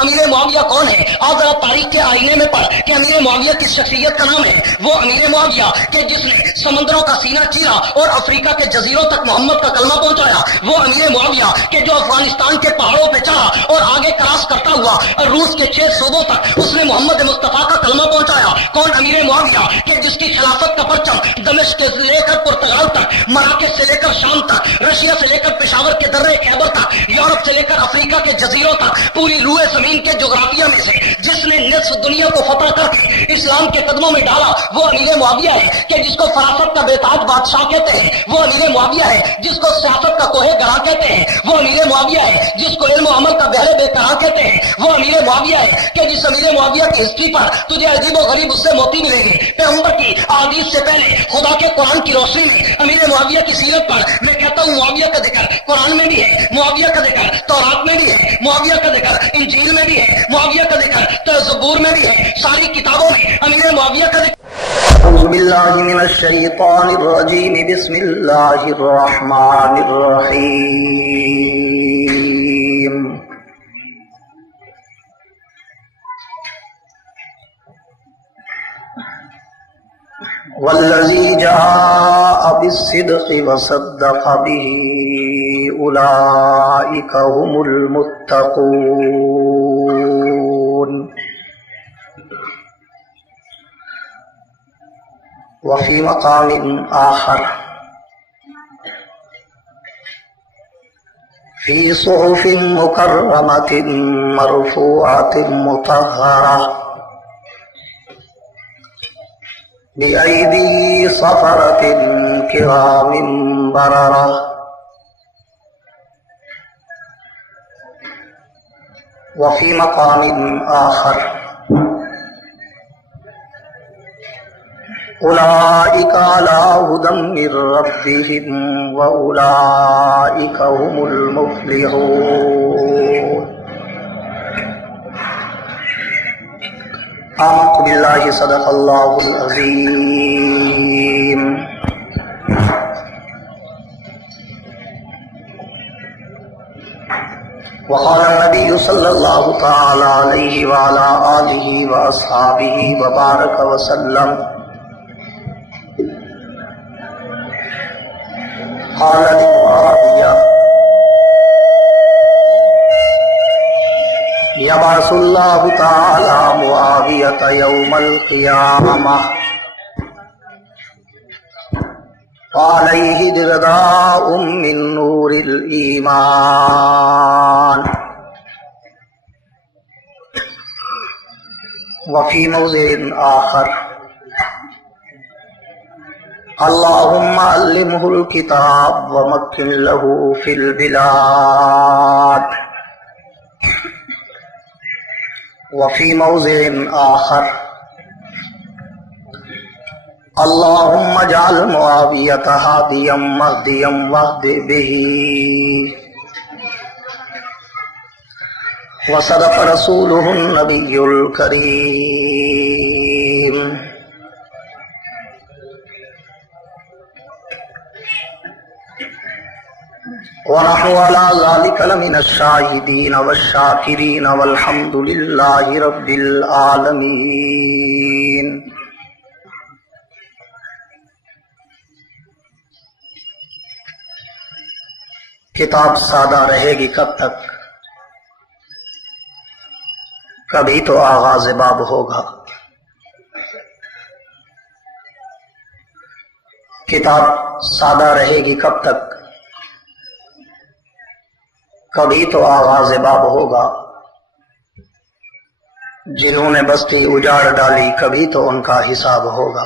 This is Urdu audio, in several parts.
امیر معاویہ کون ہے؟ آج ذرا تاریخ کے آئینے میں پڑھ کہ امیر معاویہ کس شخصیت کا نام ہے۔ وہ امیر معاویہ کہ جس نے سمندروں کا سینہ چیرا اور افریقہ کے جزیروں تک محمد کا کلمہ پہنچایا۔ وہ امیر معاویہ کہ جو افغانستان کے پہاڑوں پہ چڑھا اور آگے کراس کرتا ہوا روس کے 6 صوبوں تک اس نے محمد مصطفیٰ کا کلمہ پہنچایا۔ کون؟ امیر معاویہ کہ جس کی خلافت کا پرچم دمشق سے لے کر پرتگال تک، مراکش سے لے کر شام تک، رشیا سے لے کر پشاور کے درے خیبر تک، یورپ سے لے کر افریقہ کے جزیروں تک، پوری روئے زمین کے جغرافیہ میں سے جس نے نصف دنیا کو فتح کر کے اسلام کے قدموں میں ڈالا، وہ امیر معاویہ ہے کہ جس کو فراست کا بےتاج بادشاہ کہتے ہیں۔ وہ امیر معاویہ ہے جس کو سیاست کا کوہ گراں کہتے ہیں۔ وہ امیر معاویہ ہے جس کو علم و عمل کا بحر بے قرار کہتے ہیں۔ وہ امیر معاویہ ہے کہ جس امیر معاویہ کی ہسٹری پر تجھے عجیب و غریب اس سے موتی ملیں گے۔ پیغمبر کی احادیث سے پہلے خدا کے قرآن کی روشنی میں امیر معاویہ کی سیرت پر میں کہتا ہوں معاویہ کا ذکر قرآن میں بھی ہے، معاویہ کا ذکر تورات میں بھی ہے، معاویہ کا ذکر انجیل میں بھی ہے، معاویہ کا ذکر زبور میں بھی ہے، ساری کتابوں میں امیر معاویہ کا ذکر۔ اعوذ باللہ من الشیطان الرجیم، بسم اللہ الرحمن الرحیم۔ والذی جاء بالصدق وصدق به اولئک هم المتقون۔ وفي مقام آخر في صحف مكرمة مرفوعة مطهرة بأيدي سفرة كرام بررة۔ وفي مقام آخر أولئك على هدى من ربهم وأولئك هم المفلحون۔ آمنت بالله صدق الله العظيم۔ وقال النبي صلى الله تعالى عليه وعلى آله وأصحابه وبارك وسلم، قال لمعاوية يبعث الله تعالى معاوية يوم القيامة وعليه درداء من نور الإيمان۔ وفي موضع آخر اللهم علمه الكتاب ومكن له في البلاد۔ وفي موضع آخر اللهم اجعل معاوية هاديا مهديا واهد به۔ وصدق رسوله النبي الكريم۔ ونحن على ذلك لمن الشاهدين والشاكرين والحمد لله رب العالمين۔ کتاب سادہ رہے گی کب تک؟ کبھی تو آغاز باب ہوگا۔ کتاب سادہ رہے گی کب تک؟ کبھی تو آغاز باب ہوگا۔ جنہوں نے بستی اجاڑ ڈالی کبھی تو ان کا حساب ہوگا۔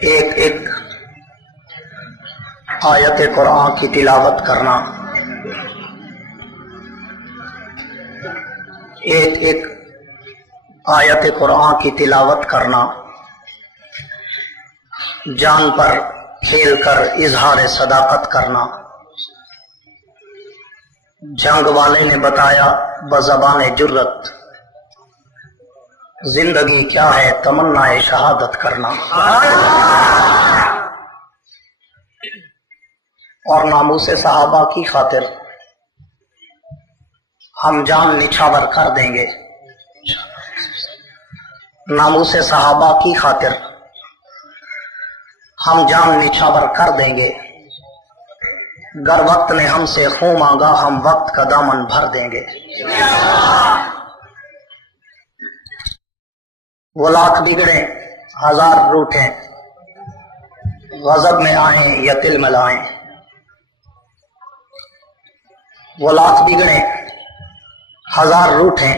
ایک ایک آیت قرآن کی تلاوت کرنا، ایک ایک آیت قرآن کی تلاوت کرنا، جان پر کھیل کر اظہار صداقت کرنا۔ جنگ والے نے بتایا بزبان جرت، زندگی کیا ہے تمنا شہادت کرنا۔ اور ناموس صحابہ کی خاطر ہم جان نچھاور کر دیں گے. ناموس صحابہ کی خاطر ہم جان نچھاور کر دیں گے. گر وقت نے ہم سے خون مانگا ہم وقت کا دامن بھر دیں گے. وہ لاکھ بگڑیں ہزار روٹیں، غضب میں آئیں یا تل ملائیں. وہ لاکھ بگڑیں ہزار روٹیں،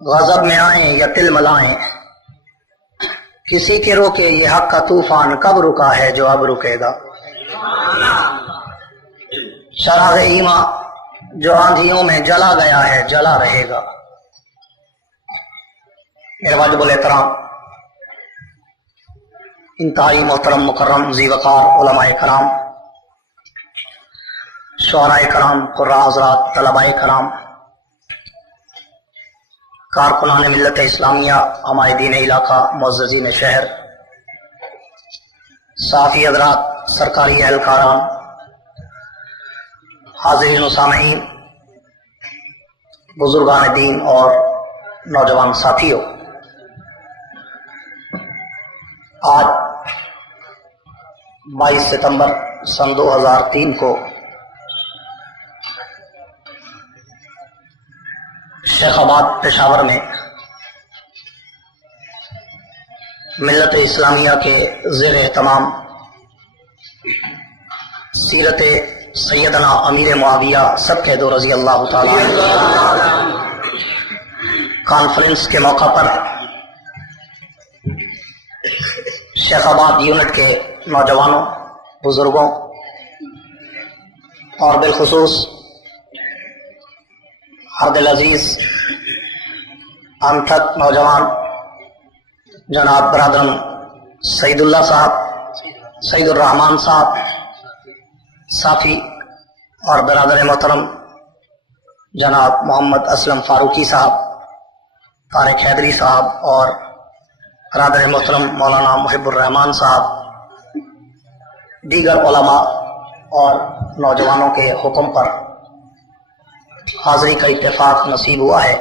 غضب میں آئیں یا تل ملائیں. کسی کے روکے یہ حق کا طوفان کب رکا ہے جو اب رکے گا. چراغ ایمان جو آندھیوں میں جلا گیا ہے جلا رہے گا. میرے واجب الاحترام انتہائی محترم مکرم ذی وقار علماء کرام، شعراء کرام، قراء حضرات، طلباء کرام، کارکنان ملت اسلامیہ، عمائدین علاقہ، معززین شہر، صحافی حضرات، سرکاری اہلکاران، حاضرین و سامعین، بزرگان دین اور نوجوان ساتھیوں، آج 22 ستمبر سن 2003 کو شیخ آباد پشاور میں ملت اسلامیہ کے زیر اہتمام سیرت سیدنا امیر معاویہ سب کہہ دو رضی اللہ تعالیٰ کانفرنس کے موقع پر شیخ آباد یونٹ کے نوجوانوں، بزرگوں اور بالخصوص ہر دل عزیز انتھک نوجوان جناب برادرم سعید اللہ صاحب، سعید الرحمان صاحب صافی، اور برادر محترم جناب محمد اسلم فاروقی صاحب، طارق حیدری صاحب، اور برادر محترم مولانا محب الرحمان صاحب، دیگر علماء اور نوجوانوں کے حکم پر حاضری کا اتفاق نصیب ہوا ہے.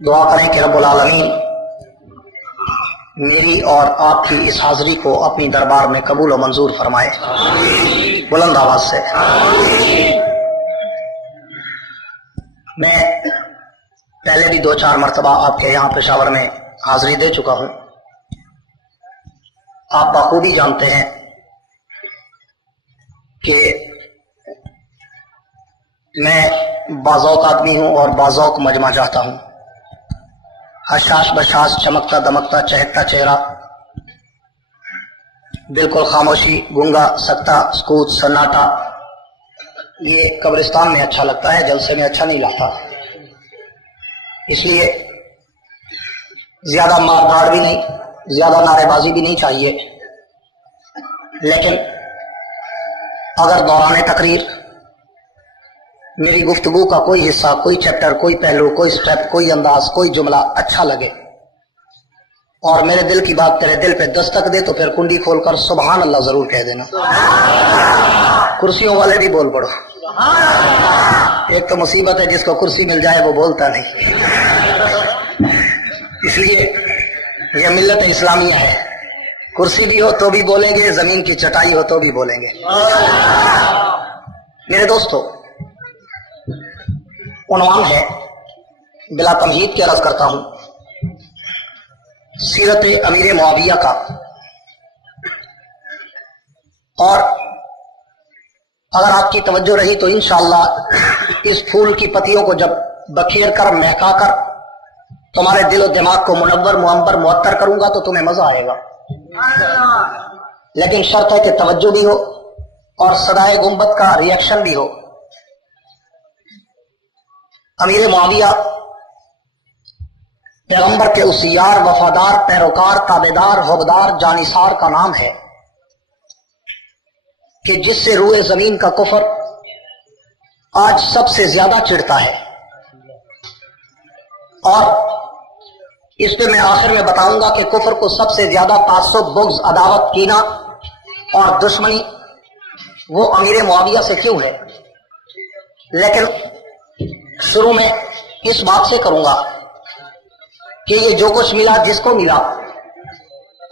دعا کریں کہ رب العالمین میری اور آپ کی اس حاضری کو اپنی دربار میں قبول و منظور فرمائے. بلند آواز سے میں پہلے بھی 2-4 مرتبہ آپ کے یہاں پشاور میں حاضری دے چکا ہوں. آپ بخوبی جانتے ہیں کہ میں بازوق آدمی ہوں اور بازوق مجمع چاہتا ہوں. حشاش بشاش چمکتا دمکتا چہکتا چہرہ، بالکل خاموشی، گنگا سکتا سکوت سناٹا، یہ قبرستان میں اچھا لگتا ہے، جلسے میں اچھا نہیں لگتا. اس لیے زیادہ مار دھاڑ بھی نہیں، زیادہ نعرے بازی بھی نہیں چاہیے. لیکن اگر دوران تقریر میری گفتگو کا کوئی حصہ، کوئی چیپٹر، کوئی پہلو، کوئی سٹیپ، کوئی انداز، کوئی جملہ اچھا لگے اور میرے دل کی بات تیرے دل پہ دستک دے تو پھر کنڈی کھول کر سبحان اللہ ضرور کہہ دینا. کرسیوں والے بھی بول پڑو. ایک تو مصیبت ہے جس کو کرسی مل جائے وہ بولتا نہیں. اس لیے یہ ملت اسلامیہ ہے، کرسی بھی ہو تو بھی بولیں گے، زمین کی چٹائی ہو تو بھی بولیں گے. میرے دوستو، عنوان ہے، بلا تمہید کے عرض کرتا ہوں، سیرت امیر معاویہ کا. اور اگر آپ کی توجہ رہی تو انشاءاللہ اس پھول کی پتیوں کو جب بکھیر کر مہکا کر تمہارے دل و دماغ کو منور معمر معطر کروں گا تو تمہیں مزہ آئے گا. لیکن شرط ہے کہ توجہ بھی ہو اور صدائے گنبد کا ریئیکشن بھی ہو. امیر معاویہ پیغمبر کے اس یار، وفادار، پیروکار، تابعدار، حبدار، جانثار کا نام ہے کہ جس سے روئے زمین کا کفر آج سب سے زیادہ چڑھتا ہے. اور اس پہ میں آخر میں بتاؤں گا کہ کفر کو سب سے زیادہ تعصب، بغض، عداوت، کینہ اور دشمنی وہ امیر معاویہ سے کیوں ہے، لیکن شروع میں اس بات سے کروں گا کہ یہ جو کچھ ملا جس کو ملا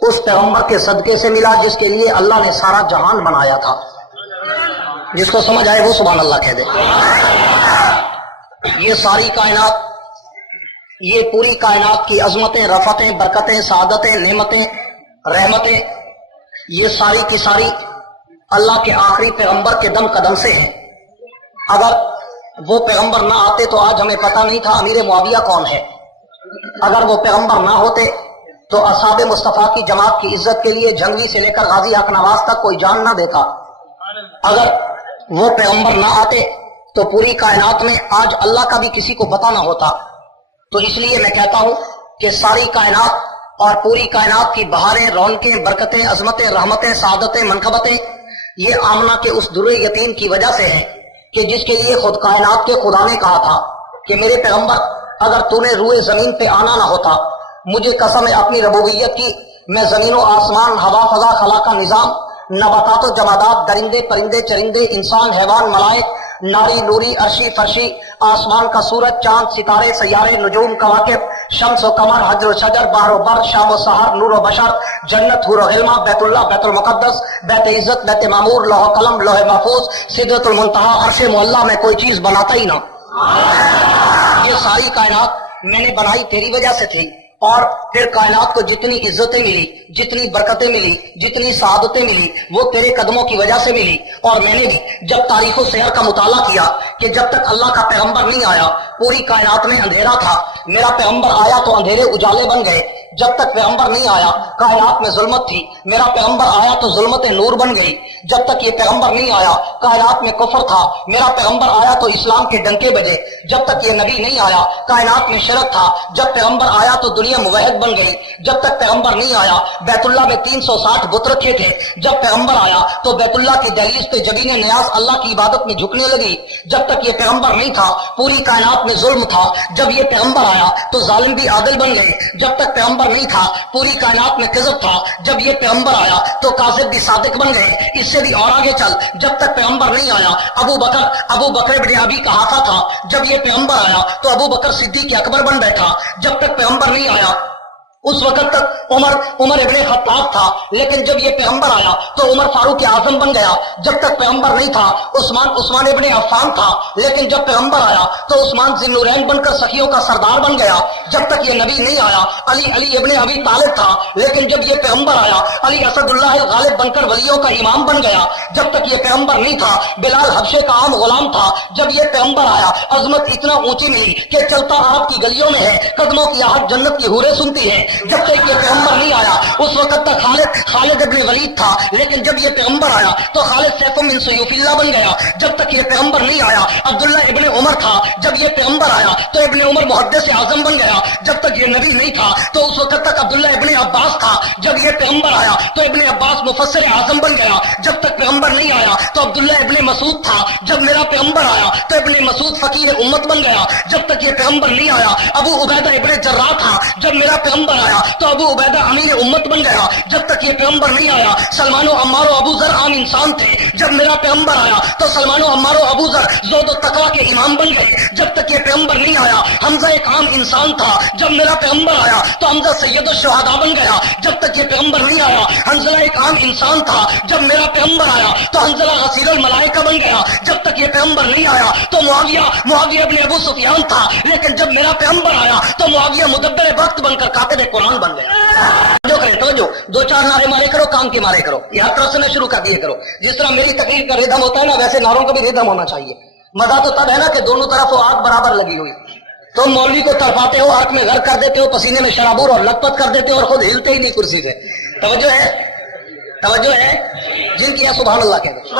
اس پیغمبر کے صدقے سے ملا جس کے لیے اللہ نے سارا جہان بنایا تھا. جس کو سمجھ آئے وہ سبحان اللہ کہہ دے. یہ ساری کائنات، یہ پوری کائنات کی عظمتیں، رفتیں، برکتیں، سعادتیں، نعمتیں، رحمتیں، یہ ساری کی ساری اللہ کے آخری پیغمبر کے دم قدم سے ہیں. اگر وہ پیغمبر نہ آتے تو آج ہمیں پتہ نہیں تھا امیر معاویہ کون ہے. اگر وہ پیغمبر نہ ہوتے تو اصحاب مصطفیٰ کی جماعت کی عزت کے لیے جھنگوی سے لے کر غازی حق نواز تک کوئی جان نہ دیتا. اگر وہ پیغمبر نہ آتے تو پوری کائنات میں آج اللہ کا بھی کسی کو پتہ نہ ہوتا. تو اس لیے میں کہتا ہوں کہ ساری کائنات اور پوری کائنات کی بہاریں، رونقیں، برکتیں، عظمتیں، رحمتیں، سعادتیں، منقبتیں یہ آمنہ کے اس در یتیم کی وجہ سے ہیں کہ جس کے لیے خود کائنات کے خدا نے کہا تھا کہ میرے پیغمبر اگر تو نے روئے زمین پہ آنا نہ ہوتا، مجھے قسم ہے اپنی ربوبیت کی، میں زمین و آسمان، ہوا فضا، خلا کا نظام، نباتات و جمادات، درندے پرندے چرندے، انسان حیوان ملائک، ناری نوری، عرشی فرشی، آسمان کا سورج چاند ستارے سیارے نجوم کواکب، شمس و قمر، حجر و شجر، بحر و بر، شام و سحر، نور و بشر، جنت، حور و غلمہ، بیت اللہ، بیت المقدس، بیت عزت، بیت معمور، لوح قلم، لوح محفوظ، سدرۃ المنتہا، عرش معلیٰ میں کوئی چیز بناتا ہی نہ. یہ ساری کائنات میں نے بنائی تیری وجہ سے تھی. اور پھر کائنات کو جتنی عزتیں ملی، جتنی برکتیں ملی، جتنی سعادتیں ملی وہ تیرے قدموں کی وجہ سے ملی. اور میں نے بھی جب تاریخ و سیر کا مطالعہ کیا کہ جب تک اللہ کا پیغمبر نہیں آیا پوری کائنات میں اندھیرا تھا، میرا پیغمبر آیا تو اندھیرے اجالے بن گئے. جب تک پیغمبر نہیں آیا کائنات میں ظلمت تھی، میرا پیغمبر آیا تو ظلمت نور بن گئی. جب تک یہ پیغمبر نہیں آیا کائنات میں کفر تھا، میرا پیغمبر آیا تو اسلام کے ڈنکے بجے. جب تک یہ نبی نہیں آیا کائنات میں شرک تھا، جب پیغمبر آیا تو دنیا موحد بن گئی. جب تک پیغمبر نہیں آیا بیت اللہ میں 360 بت رکھے تھے، جب پیغمبر آیا تو بیت اللہ کی دہلیز پہ جبین نیاز اللہ کی عبادت میں جھکنے لگی. جب تک یہ پیغمبر نہیں تھا پوری کائنات میں ظلم تھا، جب یہ پیغمبر آیا تو ظالم بھی عادل بن گئے. جب تک پیغمبر نہیں تھا پوری کائنات میں کذب تھا، جب یہ پیغمبر آیا تو کاذب بھی صادق بن گئے. اس سے بھی اور آگے چل، جب تک پیغمبر نہیں آیا ابو بکر ابن ابی قحافہ تھا، جب یہ پیغمبر آیا تو ابو بکر صدیق اکبر بن بیٹھا. جب تک پیغمبر نہیں آیا اس وقت تک عمر ابن خطاب تھا، لیکن جب یہ پیغمبر آیا تو عمر فاروق اعظم بن گیا. جب تک پیغمبر نہیں تھا عثمان ابن عفان تھا، لیکن جب پیغمبر آیا تو عثمان ذی النورین بن کر سخیوں کا سردار بن گیا. جب تک یہ نبی نہیں آیا علی ابن ابی طالب تھا، لیکن جب یہ پیغمبر آیا علی اسد اللہ الغالب بن کر ولیوں کا امام بن گیا. جب تک یہ پیغمبر نہیں تھا بلال حبشے کا عام غلام تھا. جب یہ پیغمبر آیا عظمت اتنا اونچی ملی کہ چلتا آپ کی گلیوں میں ہے، قدموں کی آہٹ جنت کی حوریں سنتی ہے. جب تک یہ پیغمبر نہیں آیا اس وقت تک خالد ابن ولید تھا، لیکن جب یہ پیغمبر آیا تو خالد سیف من سیوف اللہ بن گیا. جب تک یہ پیغمبر نہیں آیا عبداللہ ابن عمر تھا، جب یہ پیغمبر آیا تو ابن عمر محدث اعظم بن گیا. جب تک یہ نبی نہیں تھا تو اس وقت تک عبداللہ ابن عباس تھا، جب یہ پیغمبر آیا تو ابن عباس مفسر اعظم بن گیا. جب تک پیغمبر نہیں آیا تو عبداللہ ابن مسعود تھا، جب میرا پیغمبر آیا تو ابن مسعود فقیر امت بن گیا. جب تک یہ پیغمبر نہیں آیا ابو عبیدہ ابن جراح تھا، جب میرا پیغمبر آیا تو ابو عبیدہ امیر امت بن گیا. جب تک یہ پیغمبر نہیں آیا سلمان و عمار و ابو ذر عام انسان تھے، جب میرا پیغمبر آیا تو سلمان و عمار و ابو ذر زہد و تقویٰ کے امام بن گئے. جب تک یہ پیغمبر نہیں آیا حمزہ ایک عام انسان تھا، جب میرا پیغمبر آیا تو حمزہ سید الشہداء بن گیا. جب تک یہ پیغمبر نہیں آیا حنظلہ ایک عام انسان تھا، جب میرا پیغمبر آیا تو حنظلہ غسیل الملائکہ بن گیا. جب تک یہ پیغمبر نہیں آیا تو معاویہ ابن ابو سفیان تھا، لیکن جب میرا پیغمبر آیا تو معاویہ مدبر وقت بن کر کاتب قرآن بن گیا. جو کرے توجہ، دو چار نعرے مارے کرو، کام کے مارے کرو، یہ ہر طرف سے میں شروع کر دیے کرو. جس طرح میری تقریر کا ردھم ہوتا ہے نا ویسے نعروں کا بھی ردھم ہونا چاہیے. مزہ تو تب ہے نا کہ دونوں طرف وہ آگ برابر لگی ہوئی. تم مولوی کو تڑپاتے ہو، آنکھ میں غرق کر دیتے ہو، پسینے میں شرابور اور لت پت کر دیتے ہو اور خود ہلتے ہی نہیں کرسی سے. توجہ ہے جن کی ہے سبحان اللہ کہہ دو.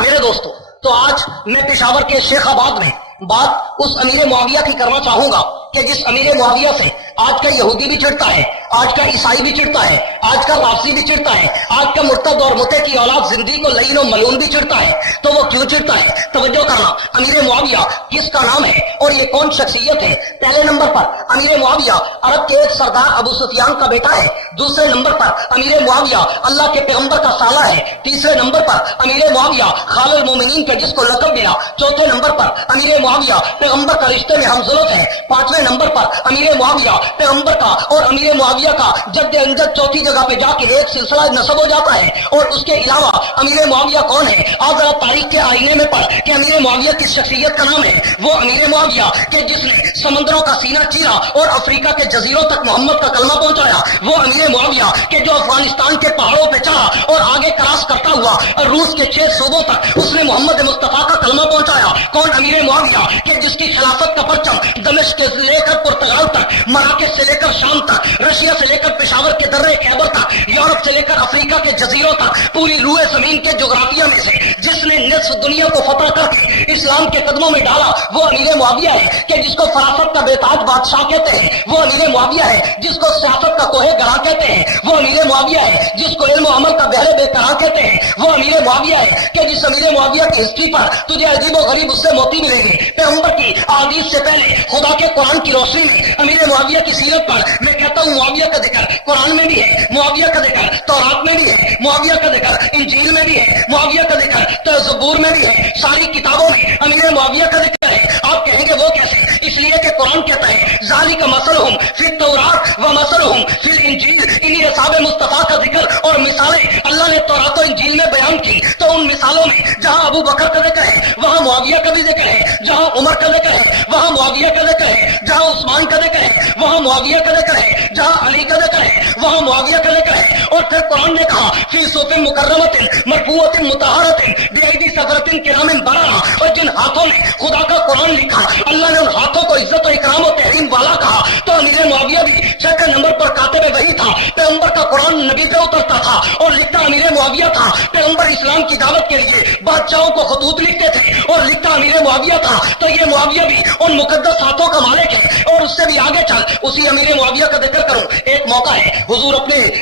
میرے دوستو، تو آج میں پشاور کے شیخ آباد میں بات اس امیر معاویہ کی کرنا چاہوں گا کہ جس امیر معاویہ سے آج کا یہودی بھی چڑھتا ہے، آج کا عیسائی بھی چڑھتا ہے، آج کا رافضی بھی چڑھتا ہے، آج کا مرتد اور متے کی اولاد زندگی کو لعین و ملعون بھی چڑھتا ہے، تو وہ کیوں چڑھتا ہے؟ توجہ کرنا، امیر معاویہ کس کا نام ہے اور یہ کون شخصیت ہے؟ پہلے نمبر پر امیر معاویہ عرب کے ایک سردار ابو سفیان کا بیٹا ہے، دوسرے نمبر پر امیر معاویہ اللہ کے پیغمبر کا سالہ ہے، تیسرے نمبر پر امیر معاویہ خال المومنین کے جس کو لقب ملا، چوتھے نمبر پر امیر معاویہ پیغمبر کا رشتے میں ہمزلت ہے، پانچویں نمبر پر امیر معاویہ پیغمبر کا اور امیر معاویہ کا جد انجد چوتھی جگہ پہ جا کے ایک سلسلہ نسب ہو جاتا ہے۔ اور اس کے علاوہ امیر معاویہ کون ہے؟ آج ذرا تاریخ کے آئینے میں پڑھ کہ امیر معاویہ کس شخصیت کا نام ہے۔ وہ امیر معاویہ کہ جس نے سمندروں کا سینہ چیرا اور افریقہ کے جزیروں تک محمد کا کلمہ پہنچایا۔ وہ امیر معاویہ کہ جو افغانستان کے پہاڑوں پہ چڑھا اور آگے کراس کرتا ہوا اور روس کے 6 صوبوں تک اس نے محمد مصطفیٰ کا کلمہ پہنچایا۔ کون؟ امیر معاویہ کہ جس کی خلافت کا پرچم دمشق سے لے کر پرتگال تک، مراکش سے لے کر شام تک، رشیا سے لے کر پشاور کے درے خیبر تک، یورپ سے لے کر افریقہ کے جزیروں تک، پوری روئے زمین کے جغرافیہ میں سے جس نے نصف دنیا کو فتح کر کے اسلام کے قدموں میں ڈالا، وہ امیر معاویہ ہے کہ جس کو فراست کا بے تاج بادشاہ کہتے ہیں۔ وہ امیر معاویہ ہے جس کو سیاست کا کوہ گراں کہتے ہیں۔ وہ امیر معاویہ ہے جس کو علم و عمل کا بحر بے قرار کہتے ہیں۔ وہ امیر معاویہ ہے کہ جس امیر معاویہ کی ہسٹری پر تجھے عجیب و غریب اس سے موتی ملیں گے۔ پیغمبر کی احادیث سے پہلے خدا کے قرآن کی روشنی میں امیر معاویہ کی سیرت پر میں کہتا ہوں معاویہ کا ذکر قرآن میں بھی ہے، معاویہ کا ذکر تورات میں بھی ہے، معاویہ کا ذکر انجیل میں بھی ہے، معاویہ کا ذکر زبور میں بھی ہے، ساری کتابوں میں امیر معاویہ کا ذکر ہے۔ آپ کہیں گے وہ کیسے؟ اس لیے کہ قرآن کہتا ہے ذالک مثلہم فی التوراۃ و مثلہم فی الانجیل، انہی اصحاب مصطفیٰ کا ذکر اور مثالیں اللہ نے تورات و انجیل میں بیان کی۔ تو ان مثالوں میں جہاں ابو بکر کا ذکر ہے وہاں معاویہ کا بھی ذکر ہے، جہاں عمر کا ذکر ہے وہاں معاویہ کا ذکر ہے، جہاں عثمان کا ذکر ہے وہاں معاویہ کا ذکر ہے، جہاں علی کا ذکر ہے وہاں معاویہ کا ذکر ہے۔ اور پھر قرآن نے کہا فی صحف مکرمۃ مرفوعۃ مطہرۃ بایدی سفرۃ کرام بررہ، اور جن ہاتھوں نے خدا کا قرآن لکھا اللہ نے ان ہاتھوں کو عزت و اکرام و تحریم والا کہا۔ تو امیر معاویہ بھی 6 نمبر پر کاتب وحی تھا، پیغمبر کا قرآن نبی پہ اترتا تھا اور لکھتا امیر معاویہ تھا۔ پیغمبر اسلام کی دعوت کے لیے بادشاہوں کو خطوط لکھتے تھے اور لکھتا امیر معاویہ تھا۔ تو یہ معاویہ بھی ان مقدس ہاتھوں کا مالک ہے۔ اور اس سے بھی آگے چل اسی امیر معاویہ کا ذکر کروں۔ ایک موقع ہے حضور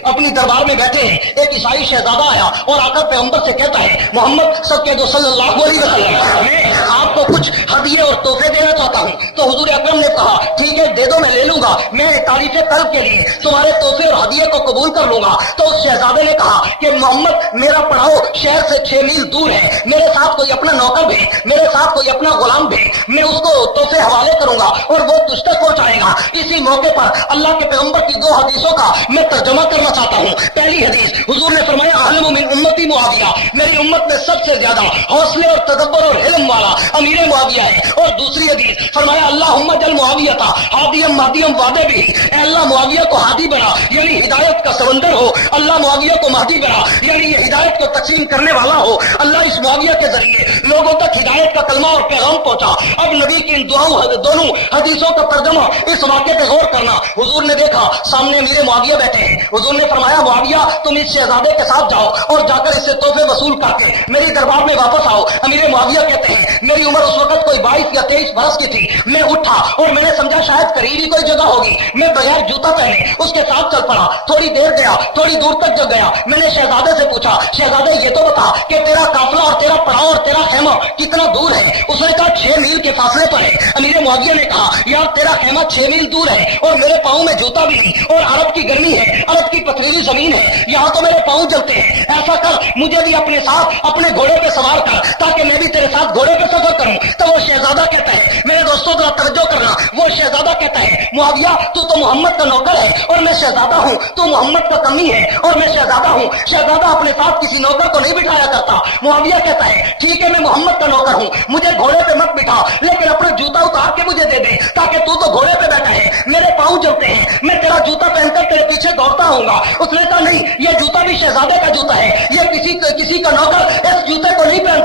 اپنی دربار میں بیٹھے ہیں، ایک عیسائی شہزادہ آیا اور آ کر پیغمبر سے کہتا ہے محمد سب کے دو صلی اللہ علیہ وسلم میں آپ کو کچھ ہدیے اور تحفے دینا چاہتا ہوں۔ تو حضور اکرم نے کہا ٹھیک ہے دے دو، میں لے لوں گا، میں تعریف قلب کے لیے تمہارے تحفے اور ہدیے کو قبول کر لوں گا۔ تو اس شہزادے نے کہا کہ محمد میرا پڑاؤ شہر سے 6 میل دور ہے، میرے ساتھ کوئی اپنا نوکر بھیج، میرے ساتھ کوئی اپنا غلام بھیج، میں اس کو تحفے حوالے کروں گا اور وہ تجھ تک پہنچائے گا۔ اسی موقع پر اللہ کے پیغمبر کی 2 حدیثوں کا میں ترجمہ کرنا چاہتا ہوں۔ پہلی حدیث حضور نے فرمایا اعلم من امتی معاویہ، میری امت میں سب سے زیادہ حوصلے اور تدبر اور علم والا امیر معاویہ ہے۔ اور دوسری حدیث فرمایا اللہم جل معاویہ تھا ہادیم مہدیم وعدے بھی، اے اللہ معاویہ کو ہادی بنا یعنی ہدایت کا سمندر ہو، اللہ معاویہ کو مہدی بنا یعنی یہ ہدایت کو تقسیم کرنے والا ہو، اللہ اس معاویہ کے ذریعے لوگوں تک ہدایت کا کلمہ اور پیغام پہنچا۔ اب نبی کی ان دونوں حدیثوں کا ترجمہ اس واقعے پہ غور کرنا۔ حضور نے دیکھا سامنے امیر معاویہ بیٹھے ہیں، حضور نے فرمایا معاویہ تم اس شہزادے کے ساتھ جاؤ اور جا کر اس سے تحفے وصول کر کے میری دربار میں واپس آؤ۔ امیر معاویہ کہتے ہیں میری عمر اس وقت کوئی 22 یا 23 برس کی تھی، میں اٹھا اور میں نے سمجھا شاید قریب ہی کوئی جگہ ہوگی، میں بغیر جوتا پہنے اس کے ساتھ چل پڑا، تھوڑی دیر گیا، تھوڑی دور تک جب گیا میں نے شہزادے سے پوچھا شہزادے یہ تو بتا کہ تیرا قافلہ اور تیرا پڑاؤ اور تیرا خیمہ کتنا دور ہے؟ اس نے کہا 6 میل کے فاصلے پر ہے۔ امیر معاویہ نے کہا یار تیرا خیمہ 6 میل دور ہے اور میرے پاؤں میں جوتا بھی نہیں، اور عرب کی گرمی ہے، عرب کی پتھریلی زمین ہے، یہاں تو میرے پاؤں جلتے ہیں، ایسا کر مجھے بھی اپنے ساتھ اپنے گھوڑے پہ سوار کر تاکہ میں بھی تیرے ساتھ گھوڑے پہ سفر کروں۔ تو وہ شہزادہ کہتا ہے میرے دوستوں ذرا توجہ کرنا، وہ شہزادہ کہتا ہے معاویہ تو محمد کا نوکر ہے اور میں شہزادہ ہوں، تو محمد کا کمی ہے اور میں شہزادہ ہوں، شہزادہ اپنے ساتھ کسی نوکر کو نہیں بٹھایا کرتا۔ معاویہ کہتا ہے ٹھیک ہے میں محمد کا نوکر ہوں، مجھے گھوڑے پہ مت بٹھا لیکن اپنا جوتا اتار کے مجھے دے دے تاکہ تو گھوڑے پہ بیٹھا ہے، میرے پاؤں جلتے ہیں، میں تیرا جوتا پہن کر تیرے پیچھے دوڑتا ہوں گا۔ اس نے کہا نہیں یہ جوتا بھی شہزادے کا جوتا ہے، یہ کسی کا نوکر اس جوتے کو نہیں پہن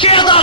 6000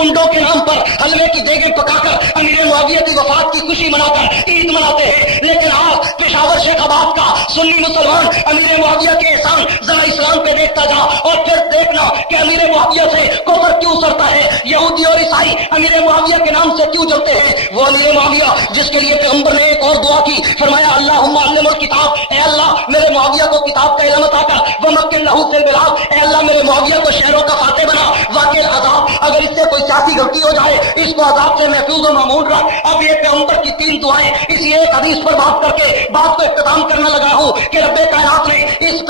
کنڈوں کے نام پر حلوے کی دیگیں پکاکر امیر معاویہ کی وفات کی خوشی مناکر عید مناتے ہیں، لیکن آج پشاور شیخ آباد کا سنی مسلمان امیر معاویہ کے احسان ذرا اسلام پہ دیکھتا جا اور پھر دیکھنا کہ امیر معاویہ سے کفر کیوں سرتا ہے، یہودی اور عیسائی امیر معاویہ کے نام سے کیوں جلتے ہیں۔ وہ امیر معاویہ جس کے لیے پیغمبر نے ایک اور دعا کی، فرمایا اللہم علم الکتاب، اے اللہ میرے معاویہ کو کتاب کا علم عطا کر، ومکن لہ فی البلاد، اے اللہ میرے معاویہ کو شہروں کا فاتح بنا، واقع عذاب اگر اس سے کوئی سیاسی غلطی ہو جائے اس کو عذاب سے محفوظ و معمون رکھ۔ اب یہ پیغمبر کی 3 دعائیں اسی ایک حدیث پر بات کر کے بات کو اختتام کرنا لگا ہوں کہ رب کائنات نے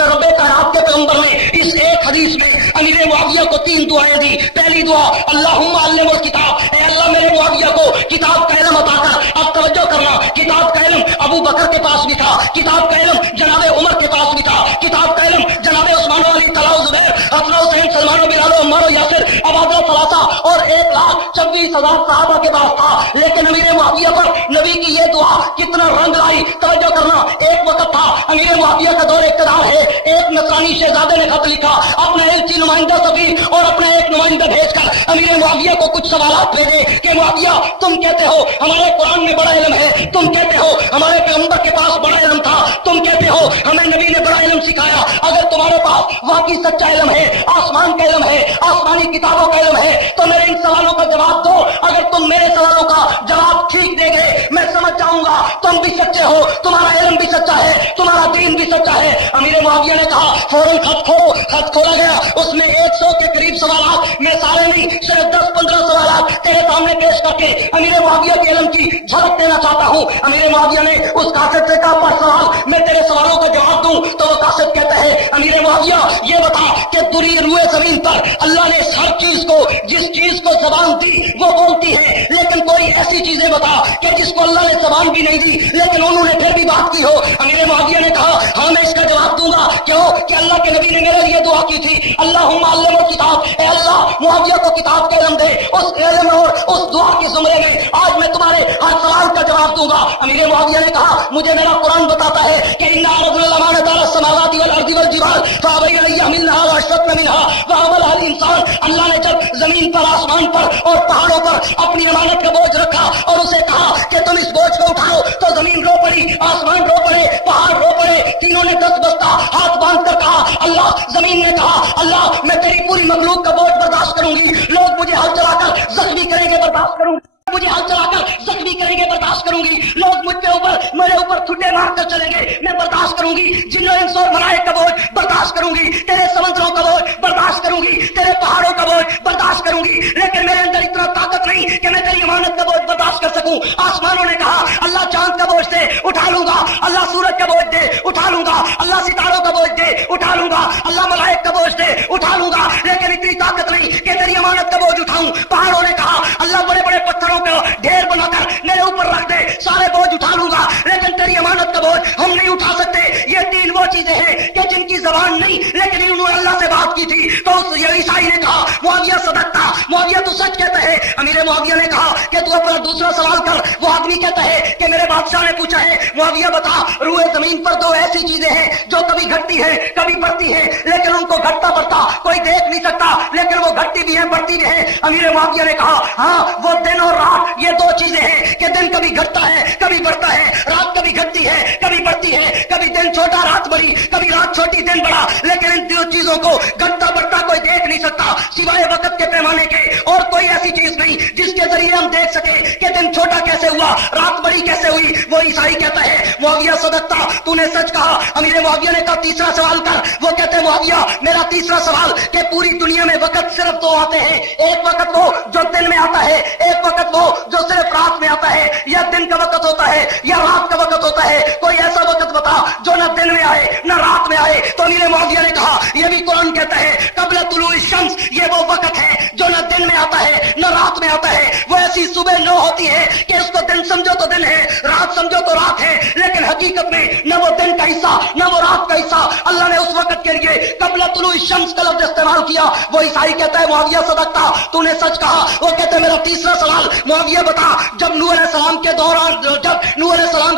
رب کائنات کے پیغمبر نے اس ایک حدیث میں امیر معاویہ کو 3 دعائیں دی۔ پہلی دعا اللہم علم الکتاب، اے اللہ میرے معاویہ کو کتاب کا علم عطا کر۔ اب توجہ کرنا، کتاب کا علم ابو بکر کے پاس بھی تھا، کتاب کا علم جناب عمر کے پاس بھی تھا، کتاب کا علم جناب عثمان و علی، طلحہ و زبیر، حسن و حسین، سلمان و بلال و عمار و یاسر، عبادہ ثلاثہ اور 1,26,000 صحابہ کے پاس تھا، لیکن امیر معاویہ پر نبی کی یہ دعا کتنا رنگ لائی۔ توجہ کرنا، ایک وقت تھا امیر معاویہ کا دور اقتدار ہے، ایک نصرانی شہزادے نے خط لکھا، اپنا ایلچی نمائندہ سفیر اور اپنا ایک نمائندہ بھیج کر امیر معاویہ کو کچھ سوالات بھیجے کہ معاویہ تم کہتے ہو ہمارے قرآن میں بڑا علم ہے، تم کہتے ہو ہمارے پیغمبر کے پاس بڑا علم تھا، تم کہتے ہو ہمیں نبی نے بڑا علم سکھایا، اگر تمہارے پاس واقعی سچا علم ہے، آسمان کا علم ہے، آسمانی کتابوں کا علم ہے تو میرے ان سوالوں کا جواب دو۔ اگر تم میرے سوالوں کا جواب ٹھیک دے گئے میں سمجھ جاؤں گا تم بھی سچے ہو، تمہارا علم بھی سچا ہے، تمہارا دین بھی سچا ہے۔ امیر معاویہ نے کہا فوراً خط کھولو۔ خط کھولا گیا، اس میں 100 کے قریب سوالات، میں سارے نہیں صرف 10-15 سوالات تیرے سامنے پیش کر کے امیر معاویہ کے علم کی جھلک دینا چاہتا ہوں۔ امیر معاویہ نے اس کاتب سے کہا پر سوال میں تیرے سوالوں کا جواب دوں تو وہ کاتب کہتا ہے امیر معاویہ یہ بتا کہ دوری روئے زمین پر اللہ نے ہر چیز کو جس چیز کو زبان دی وہ بولتی ہے، لیکن کوئی ایسی چیزیں بتا کہ جس کو اللہ نے زبان بھی نہیں دی لیکن انہوں نے پھر بھی بات کی ہو۔ امیر معاویہ نے کہا ہاں میں اس کا جواب دوں گا، کیوں کہ اللہ کے نبی نے میرے لیے دعا کی تھی اللہم علم الکتاب، اے اللہ معاویہ کو کتاب کا علم دے۔ اس علم اور اس دعا کے زمرے میں آج میں تمہارے ہر سوال کا جواب دوں گا۔ امیر معاویہ نے کہا مجھے میرا قرآن بتاتا ہے کہ انا عرضنا الامانۃ علی السماوات والارض والجبال فابین ان یحملنها واشفقن منها وحملها الانسان۔ اللہ نے جب زمین پر، آسمان پر اور پہاڑوں پر اپنی امانت کا بوجھ رکھا اور اسے کہا کہ تم اس بوجھ کو اٹھاؤ تو زمین رو پڑی، آسمان رو پڑے، پہاڑ رو پڑے، تینوں نے 10 بستہ ہاتھ باندھ کر کہا اللہ۔ زمین نے کہا اللہ میں تیری پوری مخلوق کا بوجھ برداشت کروں گی، لوگ مجھے ہل چلا کر زخمی کریں گے برداشت کروں گی، مجھے ہل چلا کر زخمی کریں گے برداشت کروں گی، لوگ مجھ کے اوپر میرے اوپر ٹھڈے مار کر چلیں گے میں برداشت کروں گی، جنوں انس اور ملائک کا بوجھ برداشت کروں گی، تیرے سمندروں کا بوجھ برداشت کروں گی، تیرے پہاڑوں کا بوجھ برداشت کروں گی، لیکن میرے اندر اتنا طاقت نہیں کہ میں تیری امانت کا بوجھ برداشت کر سکوں۔ آسمانوں نے کہا اللہ چاند کا بوجھ دے اٹھا لوں گا، اللہ سورج کا بوجھ دے اٹھا لوں گا، اللہ ستاروں کا بوجھ دے اٹھا لوں گا، اللہ ملائک کا بوجھ دے اٹھا لوں گا، لیکن اتنی طاقت نہیں کہ تیری امانت کا بوجھ اٹھاؤں۔ پہاڑوں نے کہا اللہ بڑے بڑے پتھروں کو ڈھیر بنا کر میرے اوپر رکھ دے، سارے بوجھ اٹھا لوں گا، لیکن تیری امانت کا بوجھ ہم نہیں اٹھا سکتے۔ یہ 3 وہ چیزیں ہیں کہ جن کی زبان نہیں لیکن انہوں نے اللہ سے بات کی تھی۔ تو اس عیسائی نے کہا معاویہ صدقتا، معاویہ تو سچ کہتا ہے۔ امیر معاویہ نے کہا کہ تو اپنا دوسرا سوال کر۔ وہ آدمی کہتا ہے کہ میرے بادشاہ نے پوچھا ہے معاویہ بتا روئے زمین پر 2 ایسی چیزیں ہیں جو کبھی گھٹتی ہیں کبھی بڑھتی ہیں، لیکن ان کو گھٹتا بڑھتا کوئی دیکھ نہیں سکتا، لیکن وہ گھٹتی بھی ہیں بڑھتی بھی ہیں۔ امیر معاویہ نے کہا ہاں وہ دن اور رات، یہ 2 چیزیں ہیں کہ دن کبھی گھٹتا ہے کبھی بڑھتا ہے، رات کبھی گھٹتی ہے کبھی بڑھتی ہے، کبھی دن چھوٹا رات بڑی، کبھی رات چھوٹی دن بڑا، لیکن ان 2 چیزوں کو گھٹتا بڑھتا کوئی دیکھ نہیں سکتا سوائے وقت کے پیمانے کے، اور کوئی ایسی چیز نہیں جس کے ذریعے ہم دیکھ سکے کہ دن چھوٹا کیسے ہوا، رات بڑی کیسے ہوئی۔ وہ عیسائی کہتا ہے معاویہ صدقتا، تو نے سچ کہا۔ امیر معاویہ نے کہا تیسرا سوال کر۔ وہ کہتے ہیں معاویہ میرا تیسرا سوال کہ پوری دنیا میں وقت صرف 2 آتے ہیں، ایک وقت وہ جو دن میں آتا ہے، ایک وقت وہ جو صرف رات میں آتا ہے، یا دن کا وقت ہوتا ہے یا رات کا وقت ہوتا ہے، کوئی ایسا وقت بتا جو نہ دن میں آئے نہ رات میں آئے۔ تو امیر معاویہ نے کہا یہ بھی قرآن کہتا ہے قبل طلوع الشمس، یہ وہ وقت ہے جو نہ دن میں آتا ہے نہ رات میں آتا ہے، وہ ایسی کی صبح 9 ہوتی ہے کہ اس کو دن سمجھو تو دن ہے، رات سمجھو تو رات ہے، لیکن حقیقت میں نہ وہ دن کا حصہ نہ وہ رات کا حصہ۔ اللہ نے اس وقت کے لیے قبل طلوع الشمس کا لفظ استعمال کیا۔ وہ عیسائی کہتا ہے معاویہ صدقتا، تو نے سچ کہا۔ وہ کہتے ہیں میرا تیسرا سوال، معاویہ بتا جب نوح علیہ السلام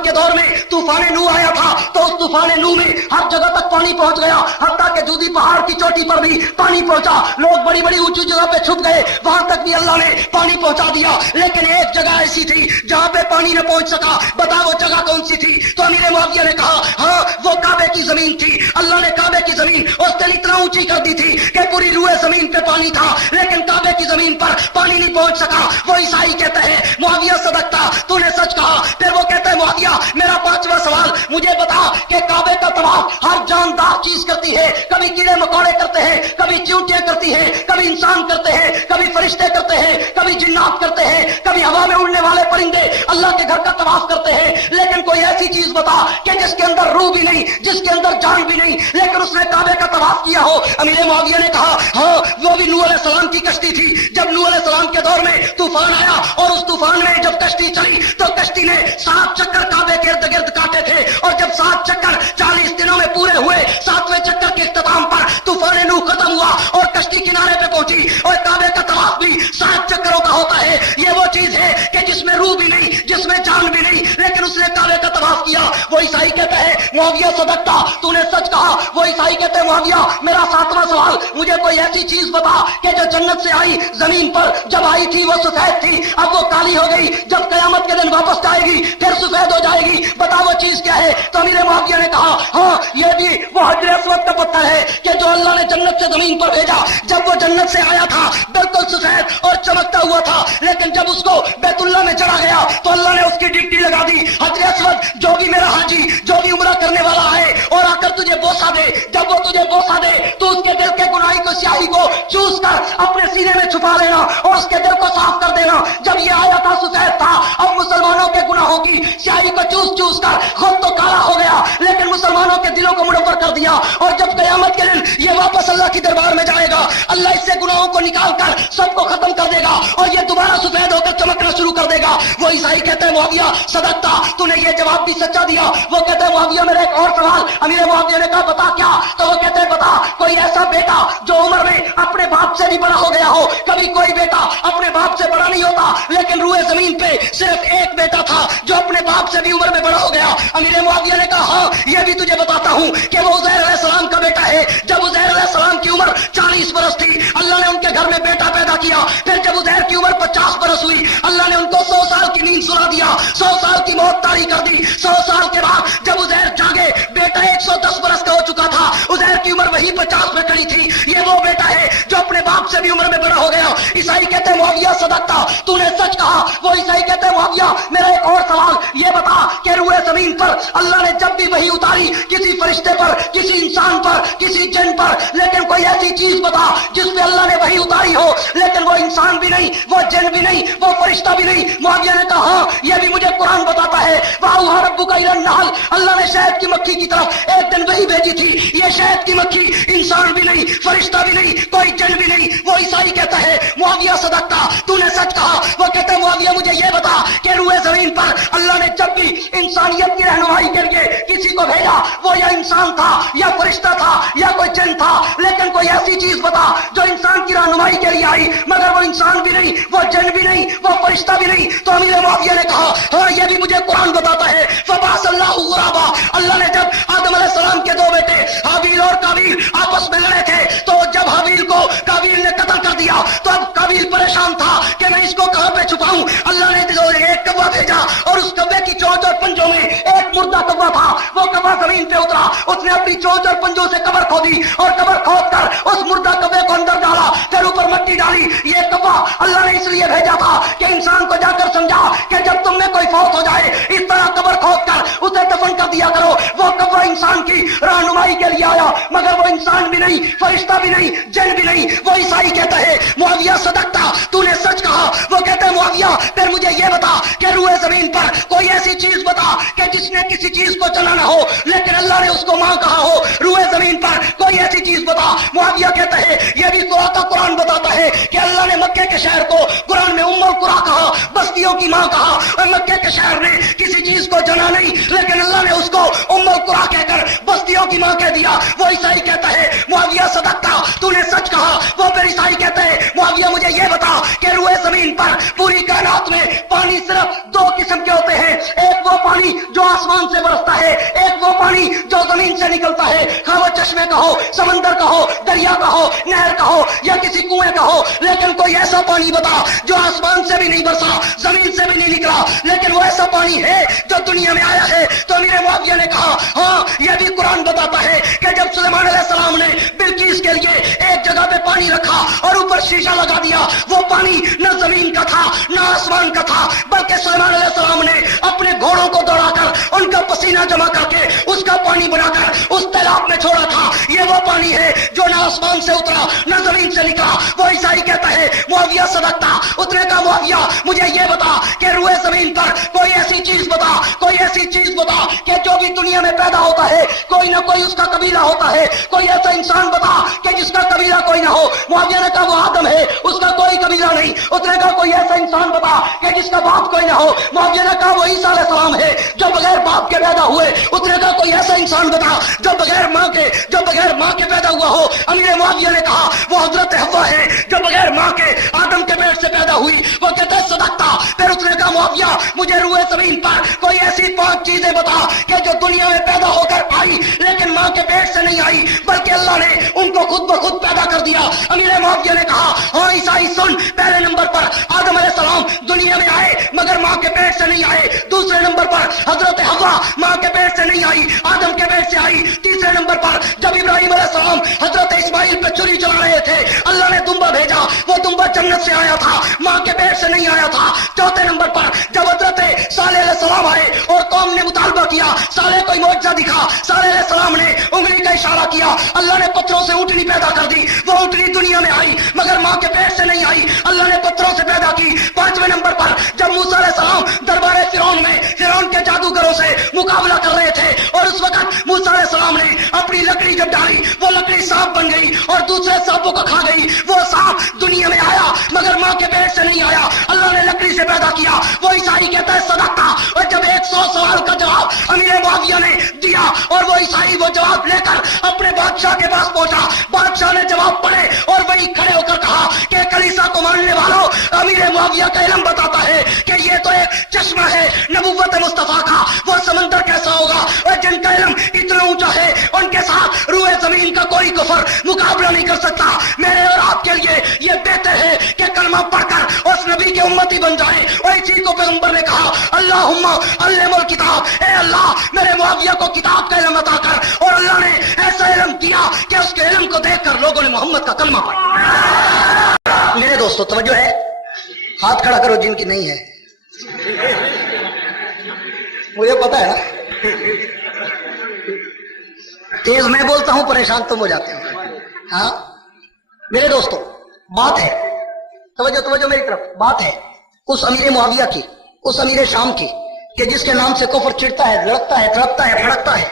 کے دور میں طوفان نوح آیا تھا تو اس طوفان نوح میں ہر جگہ تک پانی پہنچ گیا، حتیٰ کہ جودی پہاڑ کی چوٹی پر بھی پانی پہنچا، لوگ بڑی بڑی اونچی جگہ پہ چھپ گئے، وہاں تک بھی اللہ نے پانی پہنچا دیا، لیکن ایک جگہ ایسی تھی جہاں پہ پانی نہ پہنچ سکا، بتا وہ جگہ کون سی تھی؟ تو امیر معاویہ نے کہا ہاں وہ کعبے کی زمین تھی۔ اللہ نے کعبے کی زمین اس دن اتنا اونچی کر دی تھی کہ پوری روئے زمین پہ پانی تھا، لیکن کعبے کی زمین پر پانی نہیں پہنچ سکا۔ وہ عیسائی کہتا ہے معاویہ صدقتا، تو نے سچ کہا۔ پھر وہ کہتا ہے معاویہ میرا پانچواں سوال، مجھے بتا کہ کعبے کا طواف ہر جاندار چیز کرتی ہے، کبھی کیڑے مکوڑے کرتے ہیں، کبھی چیونٹیاں کرتی ہیں، کبھی انسان کرتے ہیں، کبھی فرشتے کرتے ہیں، کبھی جنات کرتے ہیں، کبھی ہوا میں اڑنے والے پرندے اللہ کے گھر کا طواف کرتے ہیں، لیکن کوئی ایسی چیز بتا کہ جس کے اندر روح بھی نہیں، جس کے اندر جان بھی نہیں، لیکن اس نے کعبے کا طواف کیا ہو۔ امیر معاویہ نے کہا ہاں وہ بھی نوح علیہ السلام کی کشتی تھی۔ جب نوح علیہ السلام کے دور میں طوفان آیا اور اس طوفان میں جب کشتی چلی تو کشتی نے 7 چکر کعبے کے ارد گرد کاٹے تھے، اور جب 7 چکر 40 دنوں میں پورے ہوئے، 7ویں چکر کے اختتام پر طوفان نوح ختم ہوا اور کشتی کنارے پہ پہنچی، اور کعبے کا طواف بھی 7 چکروں کا ہوتا ہے۔ یہ وہ چیز ہے کہ جس میں روح بھی نہیں، جس میں جان بھی نہیں، لیکن اس نے کعبے کا طواف کیا۔ وہ عیسائی کہتا ہے معاویہ صدقتا، تو نے سچ کہا۔ وہ عیسائی کہتے ہیں معاویہ میرا 7واں سوال، مجھے کوئی ایسی چیز بتا کہ جو جنت سے آئی زمین پر جب آئی تھی وہ سفید تھی، اب وہ کالی ہو گئی، جب قیامت کے دن واپس جائے گی پھر سفید ہو جائے گی، بتا وہ چیز کیا ہے؟ تو امیر معاویہ نے کہا ہاں یہ بھی وہ حجر اسود کا پتھر ہے کہ جو اللہ نے جنت سے زمین پر بھیجا، جب وہ جنت سے آیا تھا بالکل سفید اور چمکتا ہوا تھا، لیکن جب اس کو بیت اللہ میں چڑھا گیا تو اللہ نے اس کی ڈگٹی لگا دی۔ حجر اسود جو بھی میرا حاجی جو بھی عمرہ کرنے والا ہے اور آ کر تجھے بوسہ دے، جب وہ تجھے بوسہ دے تو اس کے دل کے گناہی کو سیاہی کو چوس کر اپنے سینے میں چھپا لینا اور اس کے دل کو صاف کر دینا۔ جب یہ آیا تھا سفید تھا، اب مسلمانوں کے گناہوں کی سیاہی کو چوس چوس کر خود تو کالا ہو گیا، لیکن مسلمانوں کے دلوں کو منور کر دیا، اور جب قیامت کے دن یہ واپس اللہ کی دربار میں جائے گا، اللہ اس سے گناہوں کو نکال کر سب کو ختم کر دے گا اور یہ دوبارہ سفید ہو کر چمکنا شروع کر دے گا۔ وہ عیسائی کہتے ہیں معاویہ صدقتا، تو نے یہ جواب بھی سچا دیا۔ وہ کہتے ہیں معاویہ میرا ایک اور سوال۔ امیر معاویہ نے کہا بتا کیا؟ تو وہ کہتے ہیں بتا کوئی ایسا بیٹا جو عمر میں اپنے باپ سے بھی بڑا ہو گیا ہو۔ کبھی کوئی بیٹا اپنے باپ سے بڑا نہیں ہوتا، لیکن روئے زمین پہ صرف ایک بیٹا تھا جو اپنے باپ سے بھی عمر میں بڑا ہو گیا۔ امیر معاویہ نے کہا ہاں یہ بھی تجھے بتاتا ہوں کہ وہ عزیر علیہ السلام کا بیٹا ہے۔ جب عزیر علیہ السلام کی عمر 40 برس تھی، اللہ نے ان کے گھر میں بیٹا پیدا کیا۔ پھر جب عزیر کی عمر 50 برس ہوئی، اللہ نے ان کو 100 سال کی نیند سلا دیا، 100 سال کی موت طاری کر دی۔ 100 سال کے بعد جب عزیر جاگے، بیٹا 110 برس کا ہو چکا تھا، عزیر کی عمر وہی 50 میں کڑی تھی۔ یہ وہ بیٹا ہے جو اپنے باپ سے بھی عمر میں بڑا ہو گیا۔ عیسائی کہتے ہیں معاویہ صدقتا، تو نے سچ کہا۔ وہ عیسائی کہتے ہیں معاویہ میرا ایک اور سوال، یہ بتا کہ روئے زمین پر اللہ نے جب بھی وہی اتاری کسی فرشتے پر، کسی انسان پر، کسی جن پر، لیکن کوئی ایسی چیز بتا جس پہ اللہ نے وہی اتاری ہو لیکن وہ انسان بھی نہیں، وہ جن بھی نہیں، وہ فرشتہ بھی نہیں۔ معاویہ نے کہا ہاں یہ بھی مجھے قرآن بتاتا ہے، وَأَوْحَىٰ رَبُّكَ إِلَى النَّحْلِ، اللہ نے شہد کی مکھی کی طرف ایک دن وہی بھیجی تھی۔ یہ شہد کی مکھی انسان بھی نہیں، فرشتہ بھی نہیں، کوئی جن بھی نہیں۔ وہ عیسائی کہتا ہے معاویہ صدقتا، تو نے سچ کہا۔ وہ کہتے ہیں معاویہ مجھے یہ بتا کہ روئے زمین پر اللہ نے جب بھی انسانیت کی رہنمائی کے لیے کسی کو بھیجا، وہ یا انسان تھا یا فرشتہ تھا یا کوئی جن تھا، لیکن کوئی ایسی چیز بتا جو انسان کی رہنمائی کے لیے آئی مگر وہ انسان بھی نہیں، وہ جن بھی نہیں، وہ فرشتہ بھی نہیں۔ تو امیر معاویہ نے کہا ہاں یہ بھی مجھے قرآن بتاتا ہے، فبعث اللہ غرابا، اللہ نے جب آدم علیہ السلام کے 2 بیٹے حابیل اور قابیل آپس میں لڑے تھے تو جب حابیل کو قابیل نے قتل کر دیا تو اب قابیل پریشان تھا کہ میں اس کو کہاں پہ چھپاؤں۔ اللہ نے ایک کوا بھیجا اور اس کوے کی چونچ اور پنجوں میں ایک مردہ کوا تھا، وہ کوا زمین پہ اترا، اس نے اپنی چونچ اور پنجوں سے قبر کھودی اور قبر کھود کر اس مردہ کوے کو اندر ڈالا، پھر اوپر مٹی ڈالی۔ یہ کوا اللہ نے اس لیے بھیجا تھا کہ انسان کو جا کر سمجھا کہ جب تم میں کوئی فوت ہو جائے اس طرح قبر کھود کر اسے دفن کر دیا کرو۔ وہ کوا انسان کی رہنمائی کے لیے آیا مگر وہ انسان بھی نہیں، فرشتہ بھی نہیں، جن بھی نہیں۔ وہ عیسائی کہتا ہے معاویہ صدقتا، تو نے سچ کہا۔ وہ کہتے ہیں معاویہ پھر مجھے یہ بتا کہ روئے زمین پر کوئی ایسی چیز بتا کہ جس نے کسی چیز کو چلا نہ ہو لیکن اللہ نے اس کو ماں کہا ہو۔ روئے زمین پر کوئی ایسی چیز بتا۔ معاویہ کہتا ہے یہ بھی سورہ کا قرآن بتاتا ہے کہ اللہ نے مکے کے شہر کو قرآن میں ام القریٰ کہا، بستیوں کی ماں کہا، اور مکے کے شہر نے کسی چیز کو جنا نہیں، لیکن اللہ نے اس کو ام القری کہہ کر بستیوں کی ماں کہہ دیا۔ وہ عیسائی کہتا ہے معاویہ صدقتا، تو نے سچ کہا۔ وہ پھر عیسائی کہتا ہے معاویہ مجھے یہ بتا کہ روئے زمین پر پوری کائنات میں پانی صرف دو قسم کے ہوتے ہیں، ایک وہ پانی جو آسمان سے برستا ہے، ایک وہ پانی جو زمین سے نکلتا ہے، خواہ وہ چشمے کا ہو، سمندر کا ہو، دریا کا ہو، نہر کا ہو یا کسی کنویں کا ہو، لیکن کوئی ایسا پانی بتا جو آسمان سے بھی نہیں برسا، زمین سے بھی نہیں نکلا، لیکن وہ ایسا پانی ہے جو دنیا میں آیا ہے۔ تو امیر معاویہ نے کہا ہاں یہ بھی قرآن بتاتا ہے کہ جب سلیمان علیہ السلام نے بلقیس کے لیے ایک جگہ پہ پانی رکھا اور اوپر شیشہ لگا دیا، وہ پانی نہ زمین کا تھا نہ آسمان کا تھا، بلکہ سلیمان علیہ السلام نے اپنے گھوڑوں کو دوڑا کر ان کا پسینہ جمع کر کے اس کا پانی بنا کر اس تالاب میں چھوڑا تھا۔ یہ وہ پانی ہے جو نہ آسمان سے اترا نہ زمین سے نکلا۔ وہ عیسائی کہتا ہے معاویہ صدقتا، اتنے کا معاویہ مجھے یہ بتا کہ روئے زمین پر کوئی ایسی چیز بتا، کوئی ایسی چیز بتا کہ جو بھی دنیا میں پیدا ہوتا ہے کوئی نہ کوئی اس کا قبیلہ ہوتا ہے، کوئی ایسا انسان بتا کہ جس کا قبیلہ کوئی نہ ہو۔ معاویہ نے کہا وہ آدم ہے، اس کا کوئی قبیلہ نہیں۔ اتنے کا کوئی ایسا انسان بتا کہ جس کا باپ کوئی نہ ہو۔ معاویہ نے کہا وہ عیسیٰ علیہ السلام ہے جو بغیر باپ کے پیدا ہوئے۔ اتنے کا کوئی ایسا انسان بتا جو بغیر ماں کے پیدا ہوا ہو۔ امیر معاویہ نے کہا وہ حضرت حوا ہے جو بغیر ماں کے آدم کے پیٹ سے پیدا ہوئی۔ وہ کہتا ہے صدقتا۔ پھر اتنے کا معاویہ مجھے روئے زمین پر کوئی ایسی 5 چیزیں بتا کہ جو دنیا میں پیدا ہو کر آئی لیکن ماں کے پیٹ سے نہیں آئی بلکہ اللہ نے ان کو خود بخود پیدا کر دیا۔ امیر معاویہ نے کہا ہاں عیسائی سن، پہلے نمبر پر آدم علیہ السلام دنیا میں آئے مگر ماں کے پیٹ سے نہیں آئے۔ دوسرے نمبر پر حضرت حوا ماں کے پیٹ سے نہیں آئی، آدم کے پیٹ سے آئی۔ تیسرے نمبر پر جب ابراہیم علیہ السلام حضرت اسماعیل پہ چھری چلا رہے تھے اللہ نے دمبا بھیجا، وہ دمبا جنت سے آیا تھا، ماں کے پیٹ سے نہیں آیا تھا۔ چوتھے نمبر پر جب حضرت صالح علیہ السلام آئے اور قوم نے مطالبہ کیا، صالح کوئی معجزہ دکھا، صالح علیہ السلام نے انگلی کا اشارہ کیا، اللہ نے پتھروں سے اونٹنی پیدا کر دی۔ وہ اونٹنی دنیا میں آئی مگر ماں کے پیٹ سے نہیں آئی، اللہ نے پتھروں سے پیدا کی۔ پانچویں نمبر پر جب موسیٰ علیہ السلام دربار فرعون میں فرعون کے جادوگروں سے مقابلہ کر رہے تھے اور اس وقت موسیٰ علیہ السلام نے اپنی لکڑی جب ڈالی وہ لکڑی سانپ بن گئی اور دوسرے سانپوں کو کھا گئی۔ وہ سانپ دنیا میں آیا مگر ماں کے پیٹ سے نہیں آیا، اللہ نے لکڑی سے پیدا کیا۔ وہ عیسائی کہتا ہے صدقتا۔ اور جب 100 سوال کا جواب امیر معاویہ نے دیا اور وہ عیسائی وہ جواب لے کر اپنے بادشاہ کے پاس پہنچا، بادشاہ نے جواب پڑھے اور وہی کھڑے ہو کر کہا کہ کلیسا کو ماننے والوں امیر معاویہ کا علم بتاتا ہے کہ یہ تو ایک چشمہ ہے نبوت مصطفیٰ کا، وہ سمندر کیسا ہوگا اور جن کا علم اتنا اونچا ہے ان کے ساتھ روئے زمین کا کوئی کفر مقابلہ نہیں کر سکتا۔ میرے اور آپ کے لیے یہ بہتر ہے کہ کلمہ پڑھ کر اس نبی کے امتی بن جائیں۔ اور اسی کو پیغمبر نے کہا اللہم علم الکتاب، اے اللہ میرے معاویہ کو کتاب کا علم عطا کر، اور اللہ نے ایسا علم دیا کہ اس کے علم کو دیکھ کر لوگوں نے محمد کا کلمہ پڑھا۔ میرے دوستو توجہ ہے، ہاتھ کھڑا کرو جن کی نہیں ہے، مجھے پتا ہے نا تیز میں بولتا ہوں پریشان تم ہو جاتے ہو۔ ہاں میرے دوستو بات ہے، توجہ میری طرف، بات ہے اس امیر معاویہ کی، اس امیر شام کی کہ جس کے نام سے کفر چڑھتا ہے، لڑکتا ہے، تڑپتا ہے، بھڑکتا ہے،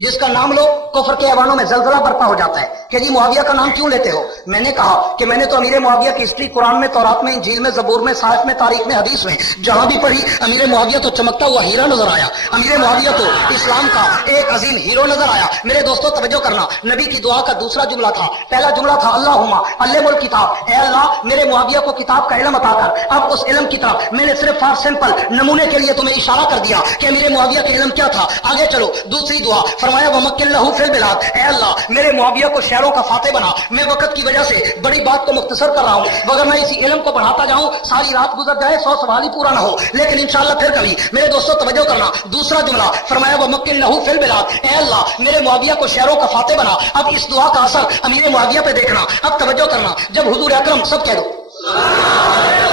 جس کا نام لو کفر کے ایوانوں میں زلزلہ برپا ہو جاتا ہے کہ جی معاویہ کا نام کیوں لیتے ہو۔ میں نے کہا کہ میں نے تو امیر معاویہ کی ہسٹری قرآن میں، تورات میں، انجیل میں، زبور میں، صحائف میں، تاریخ میں، حدیث میں جہاں بھی پڑھی امیر معاویہ تو چمکتا ہوا ہیرا نظر آیا، امیر معاویہ تو اسلام کا ایک عظیم ہیرو نظر آیا۔ میرے دوستو توجہ کرنا، نبی کی دعا کا دوسرا جملہ تھا، پہلا جملہ تھا اللہم علم الکتاب، اے اللہ میرے معاویہ کو کتاب کا علم عطا کر۔ اب اس علم کی طرف میں نے صرف فار سمپل نمونے کے لیے تمہیں اشارہ کر دیا کہ امیر معاویہ کا علم کیا تھا۔ آگے چلو دوسری دعا، فرمایا ومکن لہ فی البلاد، اے اللہ میرے معاویہ کو شہروں کا فاتح بنا۔ میں وقت کی وجہ سے بڑی بات کو مختصر کر رہا ہوں، مگر میں اسی علم کو بڑھاتا جاؤں ساری رات گزر جائے 100 سوال ہی پورا نہ ہو، لیکن انشاءاللہ پھر کبھی۔ میرے دوستو توجہ کرنا، دوسرا جملہ فرمایا ومکن لہ فی البلاد، اے اللہ میرے معاویہ کو شہروں کا فاتح بنا۔ اب اس دعا کا اثر امیر معاویہ پہ دیکھنا۔ اب توجہ کرنا، جب حضور اکرم سب کہہ دو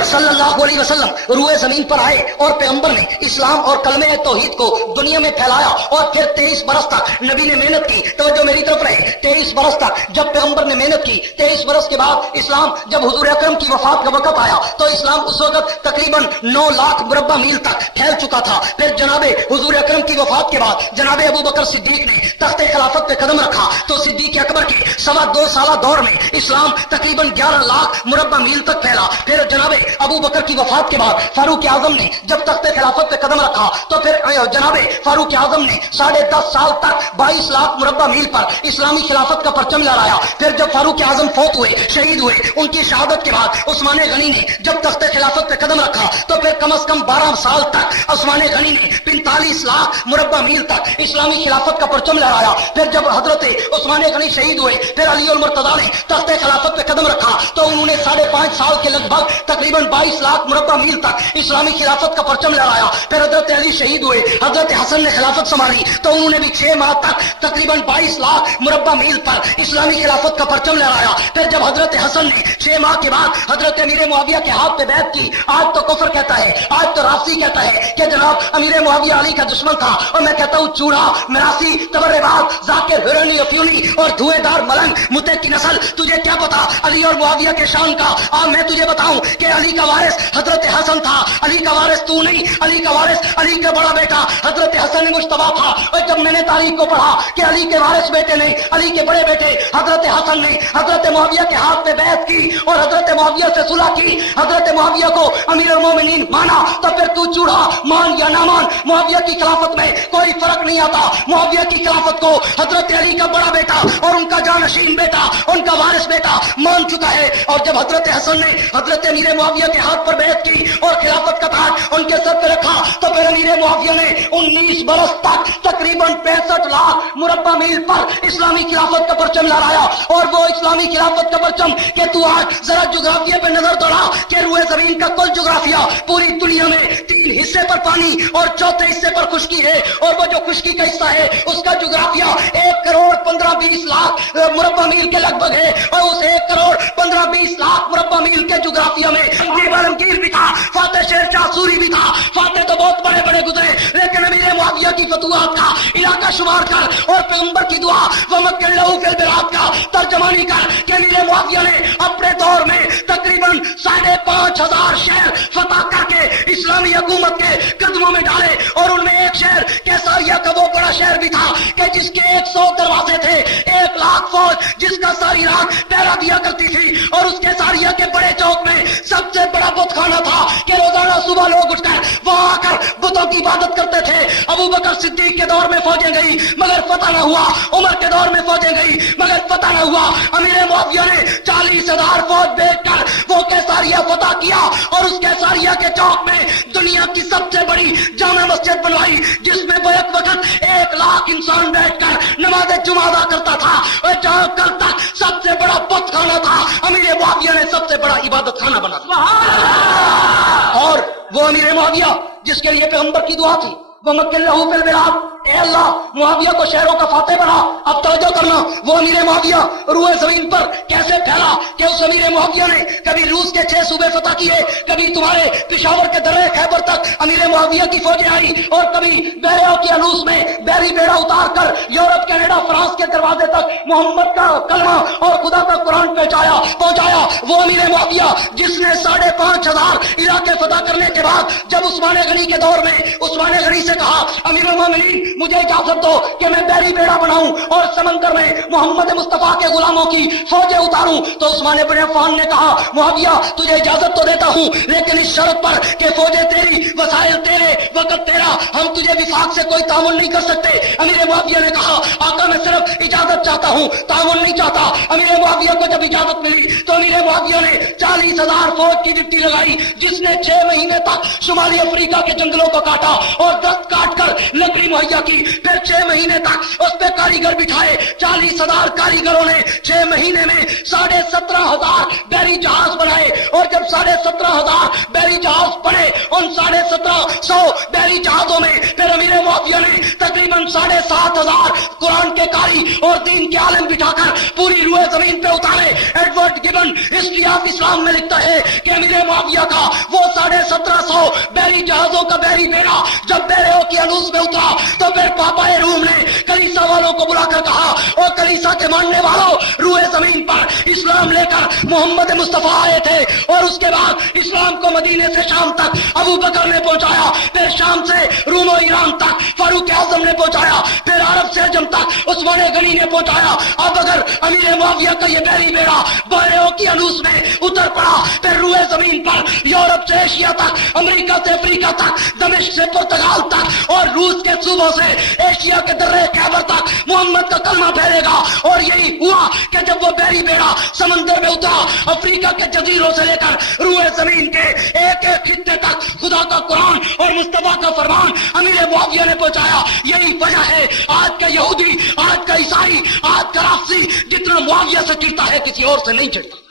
صلی اللہ علیہ وسلم روئے زمین پر آئے اور پیغمبر نے اسلام اور کلمہ توحید کو دنیا میں پھیلایا، اور پھر 23 برس تک نبی نے محنت کی۔ توجہ میری طرف رہے، 23 برس تک جب پیغمبر نے محنت کی، 23 برس کے بعد اسلام، جب حضور اکرم کی وفات کا وقت آیا تو اسلام اس وقت تقریباً 9 لاکھ مربع میل تک پھیل چکا تھا۔ پھر جناب حضور اکرم کی وفات کے بعد جناب ابو بکر صدیق نے تخت خلافت پہ قدم رکھا تو صدیق اکبر کے 2.25 سالہ دور میں اسلام تقریباً 11 لاکھ مربع میل تک پھیلا۔ پھر جناب ابو بکر کی وفات کے بعد فاروق اعظم نے جب تخت خلافت پہ قدم رکھا تو پھر جناب فاروق اعظم نے 10.5 سال تک 22 لاکھ مربع میل پر اسلامی خلافت کا پرچم لہرایا. پھر جب فاروق اعظم فوت ہوئے، شہید ہوئے، ان کی شہادت کے بعد عثمان غنی نے جب تخت خلافت پہ قدم رکھا تو پھر کم از کم 12 سال تک عثمان غنی نے 45 لاکھ مربع میل تک اسلامی خلافت کا پرچم لہرایا. پھر جب حضرت عثمان غنی شہید ہوئے، پھر علی المرتضیٰ نے تخت خلافت پہ قدم رکھا تو انہوں نے 5.5 سال کے لگ بھگ تقریباً 22 لاکھ مربع میل تک اسلامی خلافت کا پرچم لہرایا. پھر حضرت علی شہید ہوئے، حضرت حسن نے خلافت سنبھالی تو انہوں نے بھی 6 ماہ تک تقریباً 22 لاکھ مربع میل پر اسلامی خلافت کا پرچم لہرایا. پھر جب حضرت حسن نے 6 ماہ کے بعد حضرت امیر معاویہ کے ہاتھ پہ بیعت کی، آج تو کفر کہتا ہے، آج تو رافضی کہتا ہے کہ جناب امیر معاویہ علی کا دشمن تھا، اور میں کہتا ہوں چوڑا، مراسی، تبرباد، ذاکر، ہرنی، افیونی اور دھوئے دار ملنگ متے کی نسل، تجھے کیا پتا علی اور معاویہ کے شان کا؟ میں تجھے بتاؤں کہ علی کا وارث حضرت حسن تھا. علی کا وارث تو نہیں، علی کا وارث علی کا بڑا بیٹا حضرت حسن مجتبیٰ تھا. اور جب میں نے تاریخ کو پڑھا کہ علی کے وارث بیٹے نے، علی کے بڑے بیٹے حضرت حسن نے حضرت معاویہ کے ہاتھ پہ بیعت کی اور حضرت معاویہ سے صلح کی، حضرت معاویہ کو امیر المومنین مانا، تو پھر تو چوڑا مان یا نہ مان، معاویہ کی خلافت میں کوئی فرق نہیں آتا. معاویہ کی خلافت کو حضرت علی کا بڑا بیٹا اور ان کا جانشین بیٹا، ان کا وارث بیٹا مان چکا ہے. اور جب حضرت حسن نے حضرت امیر معاویہ کے ہاتھ پر بیعت کی اور خلافت کا تاج ان کے سر پہ رکھا تو پھر امیر معاویہ نے 19 برس تک تقریباً 65 لاکھ مربع میل پر اسلامی خلافت کا پرچم لہرایا. اور وہ اسلامی خلافت کا پرچم کہ تو آج ذرا جغرافیہ پہ نظر دوڑا کہ روئے زمین کا کل جغرافیہ پوری دنیا میں 3 حصے پر پانی اور چوتھے حصے پر خشکی ہے، اور وہ جو خشکی کا حصہ ہے اس کا جغرافیہ 1,15,20 لاکھ مربع میل کے لگ بھگ ہے. اور اس 1,15,20 لاکھ مربع میل کے جغرافیہ میں عالمگیر بھی تھا، فاتح شیر شاہ سوری بھی تھا. فاتح تو بہت بڑے بڑے گزرے، لیکن امیر معاویہ کی فتوحات کا علاقہ شمار کر اور پیغمبر کی دعا ومکن لہو فی البلاد کا ترجمانی کر کہ امیر معاویہ نے اپنے دور میں تقریباً 5,500 شہر فتح کر کے اسلامی حکومت کے قدموں میں ڈالے. اور ان میں ایک شہر کیساریہ کا وہ بڑا شہر بھی تھا کہ جس کے 100 دروازے تھے، 1 لاکھ فوج جس کا ساری رات پہرا دیا کرتی تھی. اور اس کیساریہ کے بڑے چوک میں سب سے بڑا بت خانہ تھا کہ روزانہ صبح لوگ اٹھ کر وہاں آ کر بتوں کی عبادت کرتے تھے. ابو بکر صدیق کے دور میں فوجیں گئی مگر فتح نہ ہوا، عمر کے دور میں فوجیں گئی مگر فتح نہ ہوا. امیر معاویہ نے 40,000 فوج بھیج کر وہ کیساریہ فتح کیا اور اس کیساریہ کے چوک میں دنیا کی سب سے بڑی جامع مسجد بنوائی جس میں بیک وقت 1 لاکھ انسان بیٹھ کر نماز جمعہ ادا کرتا تھا. اور جہاں کل تک سب سے بڑا بت خانہ تھا، امیر معاویہ نے سب سے بڑا عبادت خانہ بنا دیا. اور وہ امیر معاویہ جس کے لیے پیغمبر کی دعا تھی ومکن لہو فی البلاد، اے اللہ معاویہ کو شہروں کا فاتح بنا. اب توجہ کرنا، وہ امیر معاویہ روئے زمین پر کیسے پھیلا کہ اس امیر معاویہ نے کبھی روس کے 6 صوبے فتح کیے، کبھی تمہارے پشاور کے درے خیبر تک امیر معاویہ کی فوجیں آئی، اور کبھی بحر اوقیانوس میں بحری بیڑا اتار کر یورپ، کینیڈا، فرانس کے دروازے تک محمد کا کلمہ اور خدا کا قرآن پہنچایا. وہ امیر معاویہ جس نے 5,500 علاقے فتح کرنے کے بعد جب عثمان غنی کے دور میں عثمان غنی سے کہا امیر المومنین مجھے اجازت دو کہ میں بحری بیڑا بناؤں اور سمندر میں محمد مصطفیٰ کے غلاموں کی فوجیں اتاروں، تو عثمان بن عفان نے کہا معاویہ تجھے اجازت تو دیتا ہوں لیکن اس شرط پر کہ فوجیں تیری، وسائل تیرے، وقت تیرا، ہم تجھے وفاق سے کوئی تعاون نہیں کر سکتے. امیر معاویہ نے کہا آقا میں صرف اجازت چاہتا ہوں، تعاون نہیں چاہتا. امیر معاویہ کو جب اجازت ملی تو امیر معاویہ نے 40,000 فوج کی ڈپٹی لگائی جس نے 6 مہینے تک شمالی افریقہ کے جنگلوں کو کاٹا اور درخت کاٹ کر لکڑی مہیا کی. پھر 6 مہینے تک اس پہ کاریگر بٹھائے. 40,000 کاریگروں نے 6 مہینے میں 17,500 بحری جہاز بنائے. اور جب 17,500 بحری جہاز بنے ان 17,500 بحری جہازوں میں پھر امیر معاویہ نے تقریباً 7,500 قرآن کے قاری اور دین کے عالم بٹھا کر پوری روئے زمین پہ اتارے. ایڈورڈ گبن ہسٹری آف اسلام میں لکھتا ہے کہ امیر معاویہ کا وہ 1750 بحری جہازوں کا بحری بیڑا جب بحر اوقیانوس میں اترا تو پھر پاپا روم نے کلیسا والوں کو بلا کر کہا اور کلیسا کے ماننے والوں روئے زمین پر اسلام لے کر محمد مصطفیٰ آئے تھے اور اس کے بعد اسلام کو مدینے سے شام تک ابو بکر نے پہنچایا، پھر شام سے روم و ایران تک فاروق اعظم نے پہنچایا، پھر عرب سے عجم تک عثمان غنی نے پہنچایا۔ اب اگر امیر معاویہ کا یہ بحری بیڑا بحروں کی انوس میں اتر پڑا، پھر روئے زمین پر یورپ سے ایشیا تک، امریکہ سے افریقہ تک، دمشق سے پرتگال تک اور روس کے صوبوں سے ایشیا کے درے خیبر تک محمد کا کلمہ پھیلے گا۔ اور یہی ہوا کہ جب وہ بحری بیڑا سمندر میں اترا، افریقہ کے جزیروں سے لے کر روئے زمین کے ایک ایک خطے تک خدا کا قرآن اور مصطفیٰ کا فرمان امیر معاویہ نے پہنچایا۔ یہی وجہ ہے آج کا یہودی، آج کا عیسائی، آج کا رافضی جتنا معاویہ سے چڑھتا ہے کسی اور سے نہیں چڑھتا۔